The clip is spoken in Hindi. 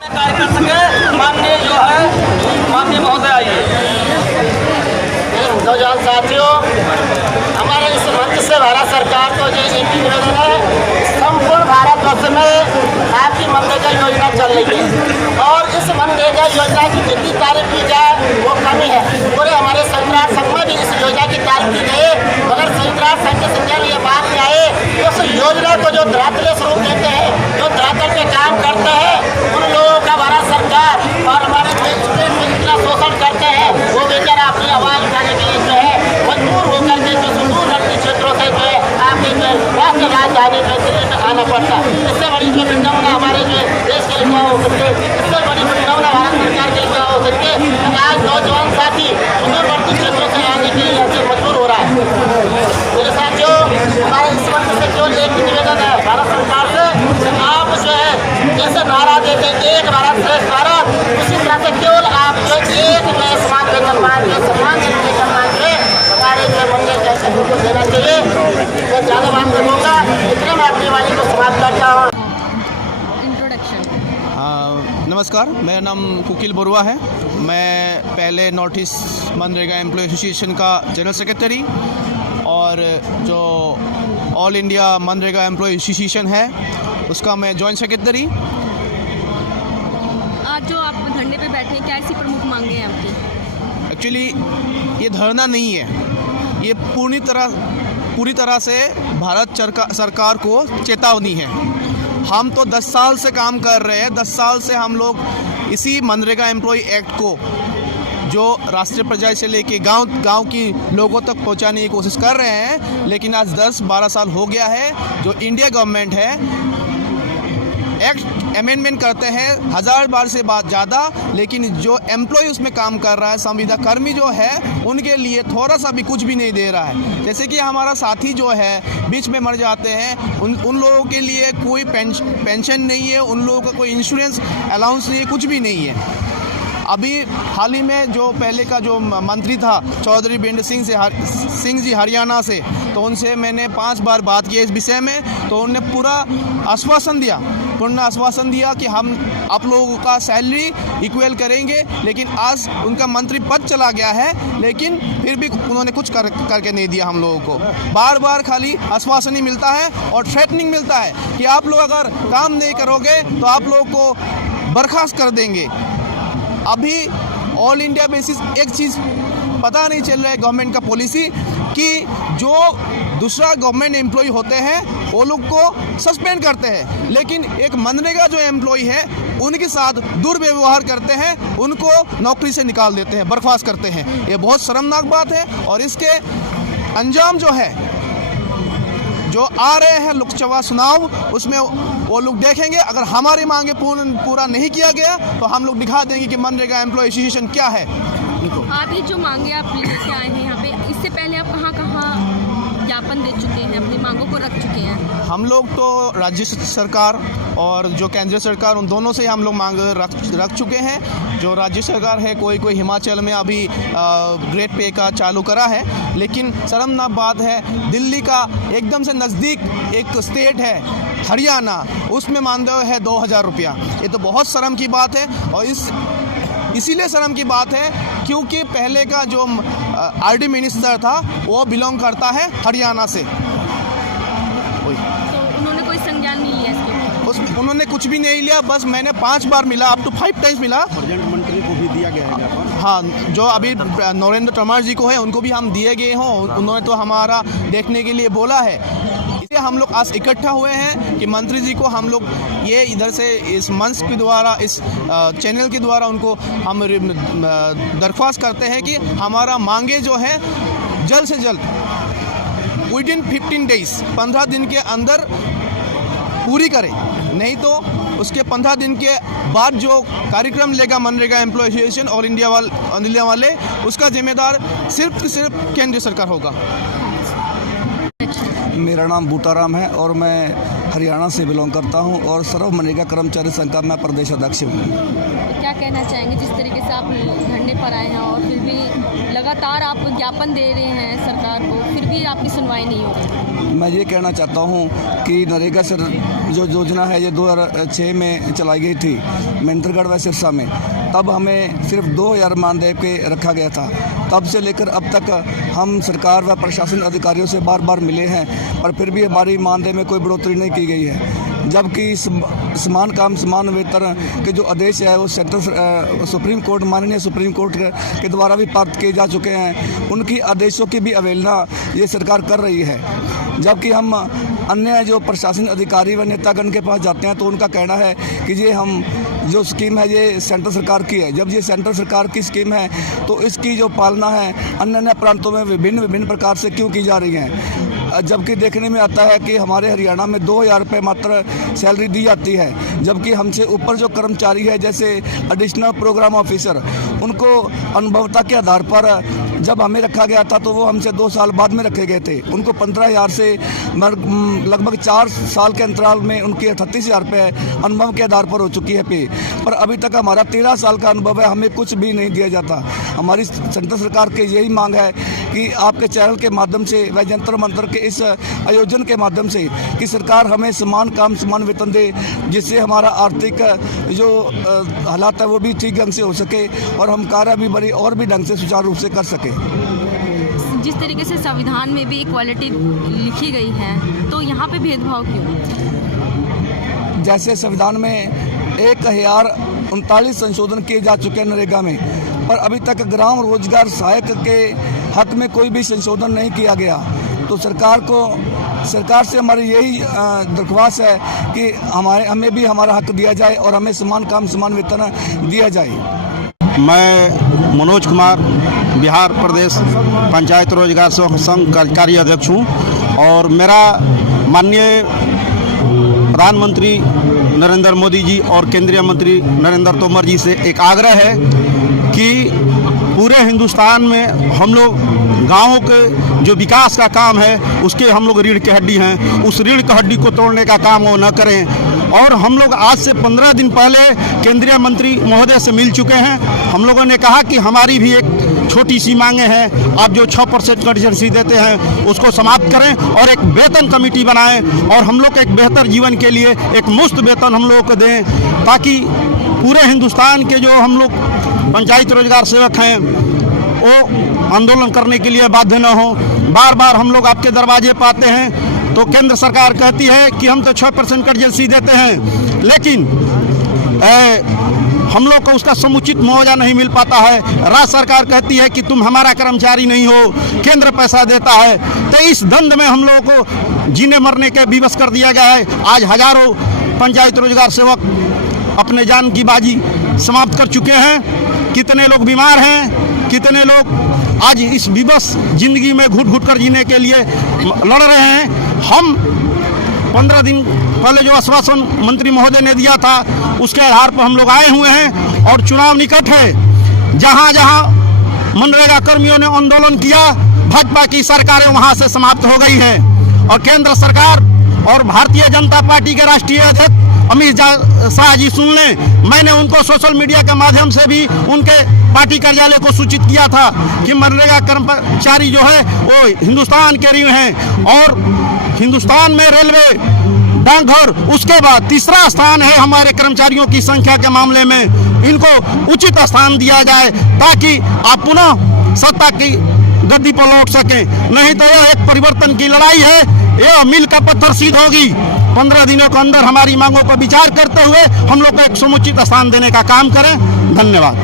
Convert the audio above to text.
कार्य कर सके। माननीय जो है माननीय महोदय आइए। नौजवान साथियों, हमारे इस मंच से भारत सरकार को जो एक ही निवेदन है, संपूर्ण भारतवर्ष में आपकी मनरेगा योजना चल रही है और इस मनरेगा योजना की जितनी तारीफ की जाए वो कमी है। पूरे हमारे संविधान संघ में भी इस योजना की तारीफ की गई, मगर संविधान संघ के संज्ञान ये बात में आए उस योजना को जो धरातल स्वरूप देते हैं, जो धरातल पे काम करते हैं, उन लोगों का भारत सरकार और हमारे देश में जितना शोषण करते हैं वो बेचारा अपनी आवाज उठाने के लिए जो है मजबूर होकर के जो सुदूरवर्ती क्षेत्रों से जो है आपके जो राष्ट्र राजधानी में दिल्ली में आना पड़ता है। इससे बड़ी जो विडम्बना हमारे जो देश के लिए क्या हो सकते, इससे बड़ी विडम्बना भारत सरकार के लिए क्या हो सकती है। आज नौजवान साथी सुदूरवर्ती क्षेत्रों से आने के लिए ऐसे मजबूर हो रहा है। मेरे साथियों, हमारे इस वक्त से केवल एक निवेदन है भारत सरकार से, आप जो है जैसे नारा देते एक भारत श्रेष्ठ भारत, उसी तरह से केवल आप जो एक नए समाज वेतन मांगे, सम्मान वेतन मांगे, हमारे जो मंदिर जैसे को देना चाहिए। मैं ज़्यादा बात करूँगा, इतने मैं अपनी वाणी को समाप्त करता हूँ। नमस्कार, मेरा नाम कुकिल बरुआ है। मैं पहले north east MNREGA employ association का जनरल सेक्रेटरी और जो all India MNREGA employ association है उसका मैं जॉइंट सेक्रेटरी। आज जो आप धरने पे बैठे हैं, क्या ऐसी प्रमुख मांगे हैं आपकी? एक्चुअली ये धरना नहीं है, ये पूरी तरह से भारत सरकार को चेतावनी है। हम तो 10 साल से काम कर रहे हैं, 10 साल से हम लोग इसी मनरेगा एम्प्लॉय एक्ट को जो राष्ट्रीय पंचायत से लेके गांव की लोगों तक पहुंचाने की कोशिश कर रहे हैं, लेकिन आज 10-12 साल हो गया है। जो इंडिया गवर्नमेंट है एक्ट अमेंडमेंट करते हैं 1000 बार से ज़्यादा, लेकिन जो एम्प्लॉय उसमें काम कर रहा है, संविदा कर्मी जो है, उनके लिए थोड़ा सा भी कुछ भी नहीं दे रहा है। जैसे कि हमारा साथी जो है बीच में मर जाते हैं, उन लोगों के लिए कोई पेंशन नहीं है, उन लोगों का कोई इंश्योरेंस अलाउंस नहीं है, कुछ भी नहीं है। अभी हाल ही में जो पहले का जो मंत्री था चौधरी बीरेंद्र सिंह जी हरियाणा से, तो उनसे मैंने 5 बार बात की इस विषय में, तो उन्होंने पूर्ण आश्वासन दिया कि हम आप लोगों का सैलरी इक्वल करेंगे। लेकिन आज उनका मंत्री पद चला गया है, लेकिन फिर भी उन्होंने कुछ करके नहीं दिया हम लोगों को। बार खाली आश्वासन ही मिलता है और थ्रेटनिंग मिलता है कि आप लोग अगर काम नहीं करोगे तो आप लोगों को बर्खास्त कर देंगे। अभी ऑल इंडिया बेसिस एक चीज़ पता नहीं चल रहा है गवर्नमेंट का पॉलिसी कि जो दूसरा गवर्नमेंट एम्प्लॉय होते हैं वो लोग को सस्पेंड करते हैं, लेकिन एक मनरेगा जो एम्प्लॉय है उनके साथ दुर्व्यवहार करते हैं, उनको नौकरी से निकाल देते हैं, बर्खास्त करते हैं। ये बहुत शर्मनाक बात है और इसके अंजाम जो है जो आ रहे हैं लोकसभा चुनाव, उसमें वो लोग देखेंगे। अगर हमारी मांगे पूरा नहीं किया गया तो हम लोग दिखा देंगे कि मनरेगा एम्प्लॉय एसोसिएशन क्या है। आप ये जो मांगे आप लेके आए हैं यहाँ पे, इससे पहले आप कहाँ ज्ञापन दे चुके हैं, अपनी मांगों को रख चुके हैं? हम लोग तो राज्य सरकार और जो केंद्रीय सरकार, उन दोनों से हम लोग मांग रख चुके हैं। जो राज्य सरकार है, कोई हिमाचल में अभी ग्रेड पे का चालू करा है, लेकिन शर्मनाक बात है दिल्ली का एकदम से नज़दीक एक स्टेट है हरियाणा, उसमें मानदेय है 2000 रुपया। ये तो बहुत शर्म की बात है और इसीलिए शर्म की बात है क्योंकि पहले का जो आरडी मिनिस्टर था वो बिलोंग करता है हरियाणा से। तो उन्होंने कोई संज्ञान नहीं लिया इसके? उन्होंने कुछ भी नहीं लिया। बस मैंने 5 बार मिला, अप टू 5 टाइम्स मिला। अर्जेंट मंत्री को भी दिया गया है। हाँ, जो अभी नरेंद्र तोमर जी को है उनको भी हम दिए गए हों, उन्होंने तो हमारा देखने के लिए बोला है। इसलिए हम लोग आज इकट्ठा हुए हैं कि मंत्री जी को हम लोग ये इधर से इस मंच के द्वारा, इस चैनल के द्वारा उनको हम दरख्वास्त करते हैं कि हमारा मांगे जो है जल्द से जल्द विदिन 15 डेज 15 दिन के अंदर पूरी करें, नहीं तो उसके 15 दिन के बाद जो कार्यक्रम लेगा मनरेगा एम्प्लॉय एसोसिएशन और इंडिया वाले, उसका जिम्मेदार सिर्फ केंद्र सरकार होगा। मेरा नाम बूटाराम है और मैं हरियाणा से बिलोंग करता हूं और सर्व मनरेगा कर्मचारी संघ का मैं प्रदेश अध्यक्ष हूं। क्या कहना चाहेंगे जिस तरीके से आप धरने पर आए हैं और फिर भी लगातार आप ज्ञापन दे रहे हैं सरकार को, फिर भी आपकी सुनवाई नहीं हो रही? मैं ये कहना चाहता हूं कि नरेगा से जो योजना है ये 2006 में चलाई गई थी महेंद्रगढ़ व सिरसा में। तब हमें सिर्फ 2000 मानदेय के रखा गया था। तब से लेकर अब तक हम सरकार व प्रशासन अधिकारियों से बार बार मिले हैं पर फिर भी हमारी मानदेय में कोई बढ़ोतरी नहीं की गई है। जबकि समान काम समान वेतन के जो आदेश है वो सेंट्रल सुप्रीम कोर्ट, माननीय सुप्रीम कोर्ट के द्वारा भी पारित किए जा चुके हैं। उनकी आदेशों की भी अवहेलना ये सरकार कर रही है। जबकि हम अन्य जो प्रशासन अधिकारी व नेतागण के पास जाते हैं तो उनका कहना है कि ये हम जो स्कीम है ये सेंट्रल सरकार की है। जब ये सेंट्रल सरकार की स्कीम है तो इसकी जो पालना है अन्य प्रांतों में विभिन्न प्रकार से क्यों की जा रही है। जबकि देखने में आता है कि हमारे हरियाणा में 2000 रुपये मात्र सैलरी दी जाती है, जबकि हमसे ऊपर जो कर्मचारी है जैसे एडिशनल प्रोग्राम ऑफिसर, उनको अनुभवता के आधार पर जब हमें रखा गया था तो वो हमसे 2 साल बाद में रखे गए थे। उनको 15,000 से लगभग 4 साल के अंतराल में उनके 38,000 रुपये अनुभव के आधार पर हो चुकी है पे। पर अभी तक हमारा 13 साल का अनुभव है, हमें कुछ भी नहीं दिया जाता। हमारी सेंट्रल सरकार की यही मांग है कि आपके चैनल के माध्यम से व जंतर मंतर के इस आयोजन के माध्यम से कि सरकार हमें समान काम समान वेतन दे, जिससे हमारा आर्थिक जो हालात है वो भी ठीक ढंग से हो सके और हम कार्य भी बड़ी और भी ढंग से सुचारू रूप से कर सके। जिस तरीके से संविधान में भी इक्वालिटी लिखी गई है तो यहाँ पे भेदभाव क्यों? जैसे संविधान में 1039 संशोधन किए जा चुके हैं नरेगा में, पर अभी तक ग्राम रोजगार सहायक के हक में कोई भी संशोधन नहीं किया गया। तो सरकार से हमारी यही दरख्वास्त है कि हमें भी हमारा हक दिया जाए और हमें समान काम समान वेतन दिया जाए। मैं मनोज कुमार, बिहार प्रदेश पंचायत रोजगार संघ कार्यकारी अध्यक्ष हूँ और मेरा माननीय प्रधानमंत्री नरेंद्र मोदी जी और केंद्रीय मंत्री नरेंद्र तोमर जी से एक आग्रह है कि पूरे हिंदुस्तान में हम लोग गाँवों के जो विकास का काम है उसके हम लोग रीढ़ की हड्डी हैं, उस रीढ़ की हड्डी को तोड़ने का काम वो न करें। और हम लोग आज से 15 दिन पहले केंद्रीय मंत्री महोदय से मिल चुके हैं। हम लोगों ने कहा कि हमारी भी एक छोटी सी मांगे हैं, आप जो 6% कंसेशन देते हैं उसको समाप्त करें और एक वेतन कमेटी बनाएं और हम लोग एक बेहतर जीवन के लिए एक मुफ्त वेतन हम लोगों को दें, ताकि पूरे हिंदुस्तान के जो हम लोग पंचायत रोजगार सेवक हैं वो आंदोलन करने के लिए बाध्य न हो। बार बार हम लोग आपके दरवाजे पर आते हैं तो केंद्र सरकार कहती है कि हम तो 6% कंसेशन देते हैं, लेकिन हम लोग को उसका समुचित मुआवजा नहीं मिल पाता है। राज्य सरकार कहती है कि तुम हमारा कर्मचारी नहीं हो, केंद्र पैसा देता है। तो इस द्वंद में हम लोगों को जीने मरने के विवश कर दिया गया है। आज हजारों पंचायत रोजगार सेवक अपने जान की बाजी समाप्त कर चुके हैं। कितने लोग बीमार हैं, कितने लोग आज इस विवश जिंदगी में घुट घुट कर जीने के लिए लड़ रहे हैं। हम 15 दिन पहले जो आश्वासन मंत्री महोदय ने दिया था उसके आधार पर हम लोग आए हुए हैं और चुनाव निकट है। जहां जहां मनरेगा कर्मियों ने आंदोलन किया, भाजपा की सरकारें वहां से समाप्त हो गई है और केंद्र सरकार और भारतीय जनता पार्टी के राष्ट्रीय अध्यक्ष अमित शाह जी सुन लें, मैंने उनको सोशल मीडिया के माध्यम से भी उनके पार्टी कार्यालय को सूचित किया था कि मनरेगा कर्मचारी जो है वो हिंदुस्तान के ऋण हैं और हिंदुस्तान में रेलवे, डाकघर, उसके बाद तीसरा स्थान है हमारे कर्मचारियों की संख्या के मामले में। इनको उचित स्थान दिया जाए ताकि आप पुनः सत्ता की गद्दी पर लौट सकें। नहीं तो यह एक परिवर्तन की लड़ाई है, यह मील का पत्थर सिद्ध होगी। 15 दिनों के अंदर हमारी मांगों पर विचार करते हुए हम लोग को एक समुचित स्थान देने का काम करें। धन्यवाद।